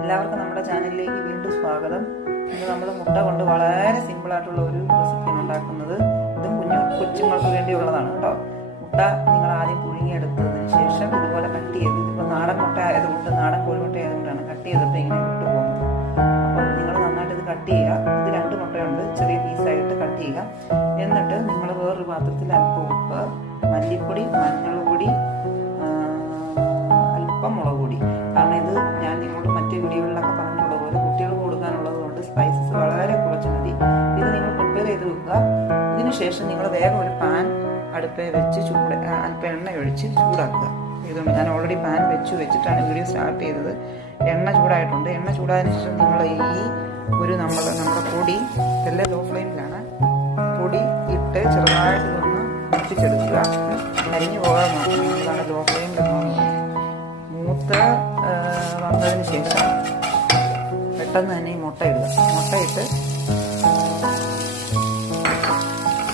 എല്ലാവർക്കും നമ്മുടെ ചാനലിലേക്ക് വീണ്ടും സ്വാഗതം. ഇന്ന് നമ്മൾ മുട്ട കൊണ്ട് വളരെ സിമ്പിളായിട്ടുള്ള ഒരു റെസിപ്പിയാണ് ഉണ്ടാക്കുന്നത്. ഇതും കൊച്ചുങ്ങൾക്ക് വേണ്ടിയുള്ളതാണ് കേട്ടോ. മുട്ട നിങ്ങൾ ആദ്യം പുഴുങ്ങിയെടുത്തതിന് ശേഷം ഇതുപോലെ കട്ട് ചെയ്ത്, ഇതിപ്പോൾ നാടൻ മുട്ട ആയതുകൊണ്ട്, നാടൻ കോഴിമുട്ട ആയതുകൊണ്ടാണ് കട്ട് ചെയ്തിട്ട് ഇങ്ങനെ വിട്ടു പോകുന്നത്. അപ്പം നിങ്ങൾ നന്നായിട്ട് ഇത് കട്ട് ചെയ്യുക. ഇത് 2 മുട്ടയുണ്ട്, ചെറിയ പീസായിട്ട് കട്ട് ചെയ്യുക. എന്നിട്ട് നിങ്ങൾ വേറൊരു പാത്രത്തിൽ അല്പം ഉപ്പ്, മല്ലിപ്പൊടി, മഞ്ഞൾപ്പൊടി, അല്പം മുളക് പൊടി. കാരണം ഇത് ഞാൻ നിങ്ങളോട് മറ്റു വീഡിയോകളിലൊക്കെ പറഞ്ഞുള്ളത് പോലെ കുട്ടികൾക്ക് കൊടുക്കാനുള്ളത് കൊണ്ട് സ്പൈസസ് വളരെ കുറച്ച് മതി. ഇത് നിങ്ങൾ പ്രിപ്പയർ ചെയ്ത് വെക്കുക. ഇതിന് ശേഷം നിങ്ങൾ വേഗം ഒരു പാൻ അടുപ്പേ വെച്ച് അല്പം എണ്ണ ഒഴിച്ച് ചൂടാക്കുക. ഇതുകൊണ്ട് ഞാൻ ഓൾറെഡി പാൻ വെച്ചിട്ടാണ് വീഡിയോ സ്റ്റാർട്ട് ചെയ്തത്. എണ്ണ ചൂടായിട്ടുണ്ട്. എണ്ണ ചൂടായതിനു ശേഷം നിങ്ങൾ നമ്മുടെ പൊടി എല്ലാം ലോ ഫ്ലെയിമിലാണ്, പൊടി ഇട്ട് ചെറുതായിട്ട് ഒന്ന് മുട്ടിച്ചെടുക്കുക. അരിഞ്ഞു പോകാൻ നോക്കണം. അതാണ് ലോ ഫ്ലെയിമിൽ മൂത്ത് വന്നതിന് ശേഷം പെട്ടെന്ന് തന്നെ ഈ മുട്ട ഇടുക. മുട്ടയിട്ട്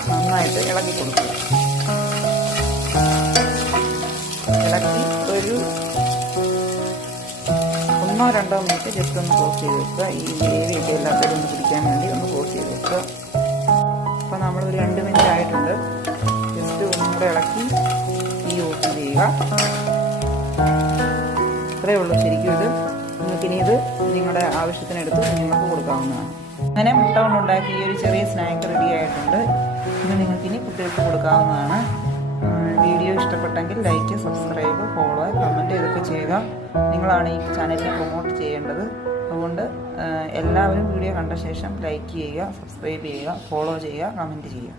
നന്നായിട്ട് ഇളക്കി കൊടുക്കുക. ഇളക്കി ഒരു 1-2 മിനിറ്റ് ജസ്റ്റ് ഒന്ന് ക്ലോസ് ചെയ്ത് വെക്കുക. ഈ ഗ്രേവിയൊക്കെ എല്ലാത്തിലും ഒന്ന് പിടിക്കാൻ വേണ്ടി ഒന്ന് ക്ലോസ് ചെയ്ത് വെക്കുക. അപ്പോൾ നമ്മളൊരു 2 മിനിറ്റ് ആയിട്ടുണ്ട്. ജസ്റ്റ് ഒന്നുകൂടെ ഇളക്കി തീ ഓഫ് ചെയ്യുക. ഇത്രയേ ഉള്ളൂ ശരിക്കും. ഇത് നിങ്ങൾക്കിനി ഇത് നിങ്ങളുടെ ആവശ്യത്തിനെടുത്ത് നിങ്ങൾക്ക് കൊടുക്കാവുന്നതാണ്. അങ്ങനെ മുട്ട കൊണ്ടുണ്ടാക്കി ഈ ഒരു ചെറിയ സ്നാക്ക് റെഡി ആയിട്ടുണ്ട്. ഇത് നിങ്ങൾക്കിനി കുട്ടികൾക്ക് കൊടുക്കാവുന്നതാണ്. വീഡിയോ ഇഷ്ടപ്പെട്ടെങ്കിൽ ലൈക്ക്, സബ്സ്ക്രൈബ്, ഫോളോ, കമൻറ്റ് ഇതൊക്കെ ചെയ്യുക. നിങ്ങളാണ് ഈ ചാനലിനെ പ്രൊമോട്ട് ചെയ്യേണ്ടത്. അതുകൊണ്ട് എല്ലാവരും വീഡിയോ കണ്ട ശേഷം ലൈക്ക് ചെയ്യുക, സബ്സ്ക്രൈബ് ചെയ്യുക, ഫോളോ ചെയ്യുക, കമൻറ്റ് ചെയ്യുക.